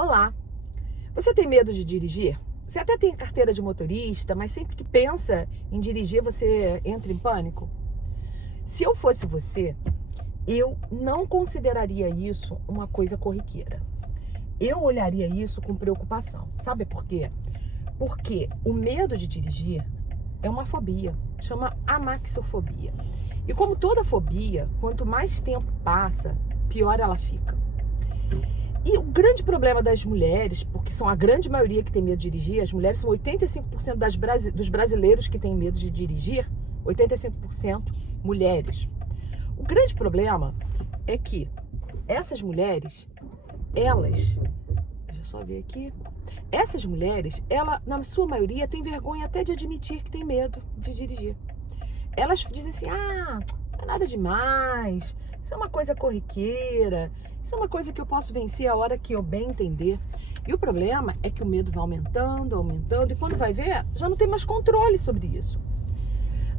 Olá, você tem medo de dirigir? Você até tem carteira de motorista, mas sempre que pensa em dirigir, você entra em pânico? Se eu fosse você, eu não consideraria isso uma coisa corriqueira. Eu olharia isso com preocupação. Sabe por quê? Porque o medo de dirigir é uma fobia, chama amaxofobia. E como toda fobia, quanto mais tempo passa, pior ela fica. E o grande problema das mulheres, porque são a grande maioria que tem medo de dirigir, as mulheres são 85% dos brasileiros que têm medo de dirigir, 85% mulheres. O grande problema é que essas mulheres, deixa eu só ver aqui, essas mulheres, na sua maioria, têm vergonha até de admitir que tem medo de dirigir. Elas dizem assim, não é nada demais, isso é uma coisa corriqueira, isso é uma coisa que eu posso vencer a hora que eu bem entender. E o problema é que o medo vai aumentando, aumentando, e quando vai ver, já não tem mais controle sobre isso.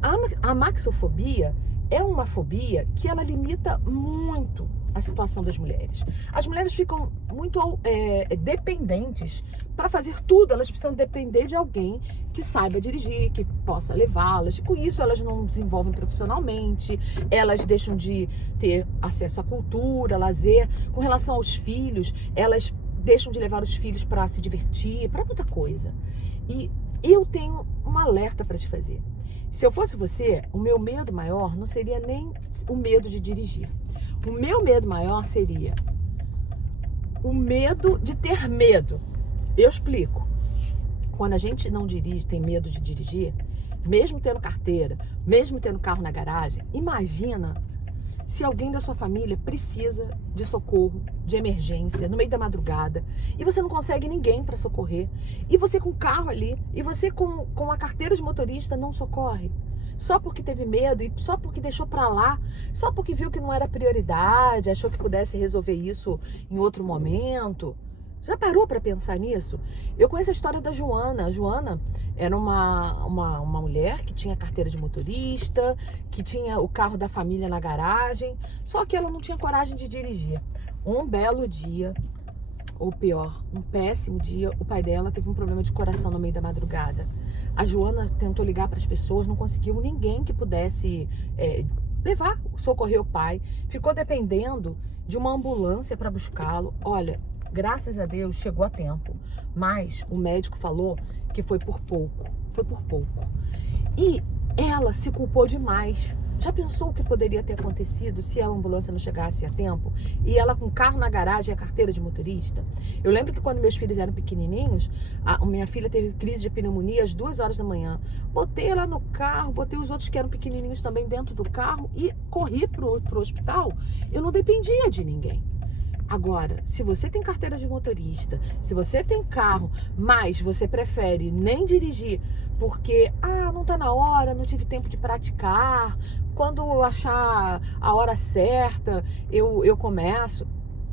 A amaxofobia é uma fobia que ela limita muito a situação das mulheres. As mulheres ficam muito dependentes para fazer tudo. Elas precisam depender de alguém que saiba dirigir, que possa levá-las. Com isso, elas não desenvolvem profissionalmente, elas deixam de ter acesso à cultura, lazer. Com relação aos filhos, elas deixam de levar os filhos para se divertir, para muita coisa. E eu tenho um alerta para te fazer. Se eu fosse você, o meu medo maior não seria nem o medo de dirigir. O meu medo maior seria o medo de ter medo. Eu explico. Quando a gente não dirige, tem medo de dirigir, mesmo tendo carteira, mesmo tendo carro na garagem, imagina se alguém da sua família precisa de socorro, de emergência, no meio da madrugada, e você não consegue ninguém para socorrer, e você com o carro ali, e você com a carteira de motorista não socorre, só porque teve medo, e só porque deixou para lá, só porque viu que não era prioridade, achou que pudesse resolver isso em outro momento. Já parou para pensar nisso? Eu conheço a história da Joana. A Joana era uma mulher que tinha carteira de motorista, que tinha o carro da família na garagem, só que ela não tinha coragem de dirigir. Um belo dia, ou pior, um péssimo dia, o pai dela teve um problema de coração no meio da madrugada. A Joana tentou ligar para as pessoas, não conseguiu ninguém que pudesse levar, socorrer o pai. Ficou dependendo de uma ambulância para buscá-lo. Olha, graças a Deus chegou a tempo, mas o médico falou que foi por pouco. E ela se culpou demais. Já pensou o que poderia ter acontecido se a ambulância não chegasse a tempo? E ela com o carro na garagem e a carteira de motorista? Eu lembro que quando meus filhos eram pequenininhos, a minha filha teve crise de pneumonia às 2 horas da manhã. Botei ela no carro, botei os outros que eram pequenininhos também dentro do carro e corri pro hospital. Eu não dependia de ninguém. Agora, se você tem carteira de motorista, se você tem carro, mas você prefere nem dirigir porque, não tá na hora, não tive tempo de praticar, quando eu achar a hora certa, eu começo.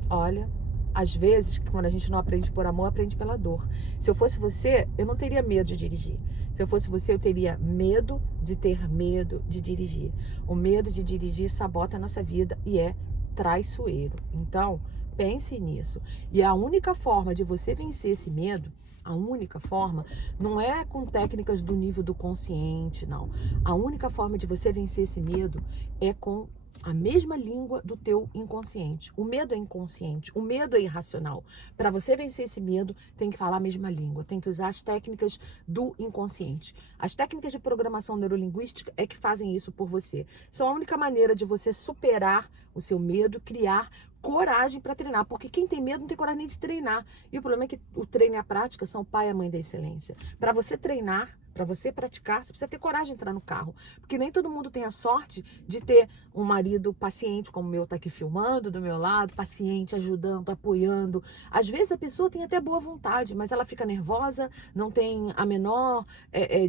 Olha, às vezes, quando a gente não aprende por amor, aprende pela dor. Se eu fosse você, eu não teria medo de dirigir. Se eu fosse você, eu teria medo de ter medo de dirigir. O medo de dirigir sabota a nossa vida e é traiçoeiro. Então, pense nisso. E a única forma de você vencer esse medo, a única forma, não é com técnicas do nível do consciente, não. A única forma de você vencer esse medo é com a mesma língua do teu inconsciente. O medo é inconsciente, o medo é irracional. Para você vencer esse medo, tem que falar a mesma língua, tem que usar as técnicas do inconsciente. As técnicas de programação neurolinguística é que fazem isso por você. São a única maneira de você superar o seu medo, criar coragem para treinar, porque quem tem medo não tem coragem nem de treinar. E o problema é que o treino e a prática são o pai e a mãe da excelência. Para você treinar, para você praticar, você precisa ter coragem de entrar no carro. Porque nem todo mundo tem a sorte de ter um marido paciente, como o meu tá aqui filmando do meu lado, paciente, ajudando, apoiando. Às vezes a pessoa tem até boa vontade, mas ela fica nervosa, não tem a menor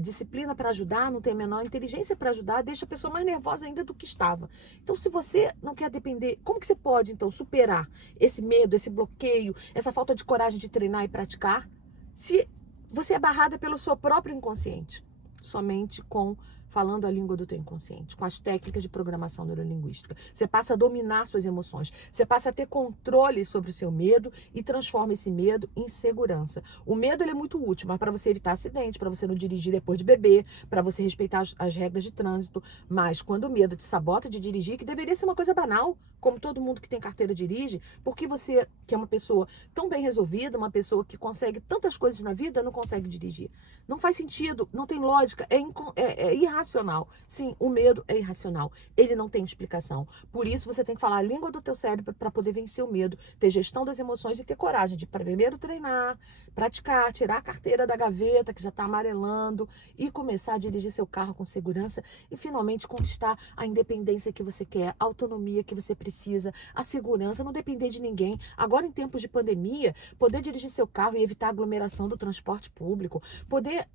disciplina para ajudar, não tem a menor inteligência para ajudar, deixa a pessoa mais nervosa ainda do que estava. Então, se você não quer depender, como que você pode, então, superar esse medo, esse bloqueio, essa falta de coragem de treinar e praticar, se você é barrada pelo seu próprio inconsciente? Somente com falando a língua do teu inconsciente, com as técnicas de programação neurolinguística. Você passa a dominar suas emoções, você passa a ter controle sobre o seu medo e transforma esse medo em segurança. O medo ele é muito útil, mas para você evitar acidente, para você não dirigir depois de beber, para você respeitar as regras de trânsito. Mas quando o medo te sabota de dirigir, que deveria ser uma coisa banal, como todo mundo que tem carteira dirige, porque você, que é uma pessoa tão bem resolvida, uma pessoa que consegue tantas coisas na vida, não consegue dirigir. Não faz sentido, não tem lógica, é irracional. Sim, o medo é irracional, ele não tem explicação. Por isso você tem que falar a língua do teu cérebro para poder vencer o medo, ter gestão das emoções e ter coragem de primeiro treinar, praticar, tirar a carteira da gaveta que já está amarelando e começar a dirigir seu carro com segurança e finalmente conquistar a independência que você quer, a autonomia que você precisa, a segurança, não depender de ninguém. Agora em tempos de pandemia, poder dirigir seu carro e evitar a aglomeração do transporte público, poder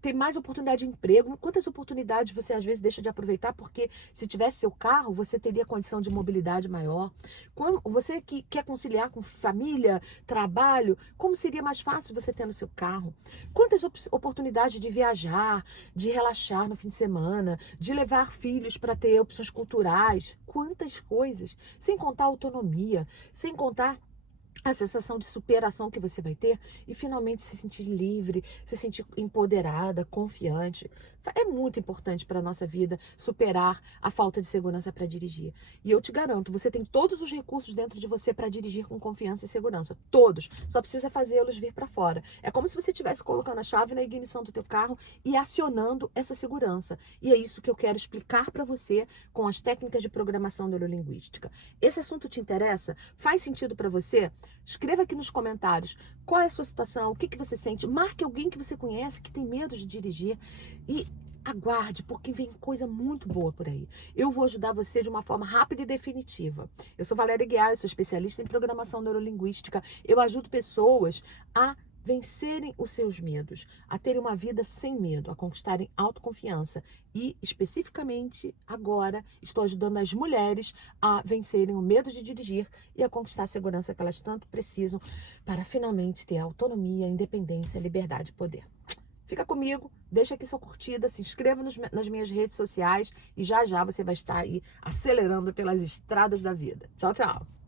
ter mais oportunidade de emprego. Quantas oportunidades você às vezes deixa de aproveitar porque se tivesse seu carro, você teria condição de mobilidade maior. Você que quer conciliar com família, trabalho, como seria mais fácil você ter no seu carro? Quantas oportunidades de viajar, de relaxar no fim de semana, de levar filhos para ter opções culturais, quantas coisas, sem contar a autonomia, sem contar a sensação de superação que você vai ter e finalmente se sentir livre, se sentir empoderada, confiante. É muito importante para a nossa vida superar a falta de segurança para dirigir. E eu te garanto, você tem todos os recursos dentro de você para dirigir com confiança e segurança. Todos. Só precisa fazê-los vir para fora. É como se você estivesse colocando a chave na ignição do teu carro e acionando essa segurança. E é isso que eu quero explicar para você com as técnicas de programação neurolinguística. Esse assunto te interessa? Faz sentido para você? Escreva aqui nos comentários qual é a sua situação, o que você sente. Marque alguém que você conhece que tem medo de dirigir e aguarde, porque vem coisa muito boa por aí. Eu vou ajudar você de uma forma rápida e definitiva. Eu sou Valéria Guiar, eu sou especialista em programação neurolinguística. Eu ajudo pessoas a vencerem os seus medos, a terem uma vida sem medo, a conquistarem autoconfiança. E, especificamente, agora, estou ajudando as mulheres a vencerem o medo de dirigir e a conquistar a segurança que elas tanto precisam para finalmente ter autonomia, independência, liberdade e poder. Fica comigo, deixa aqui sua curtida, se inscreva nas minhas redes sociais e já já você vai estar aí acelerando pelas estradas da vida. Tchau, tchau!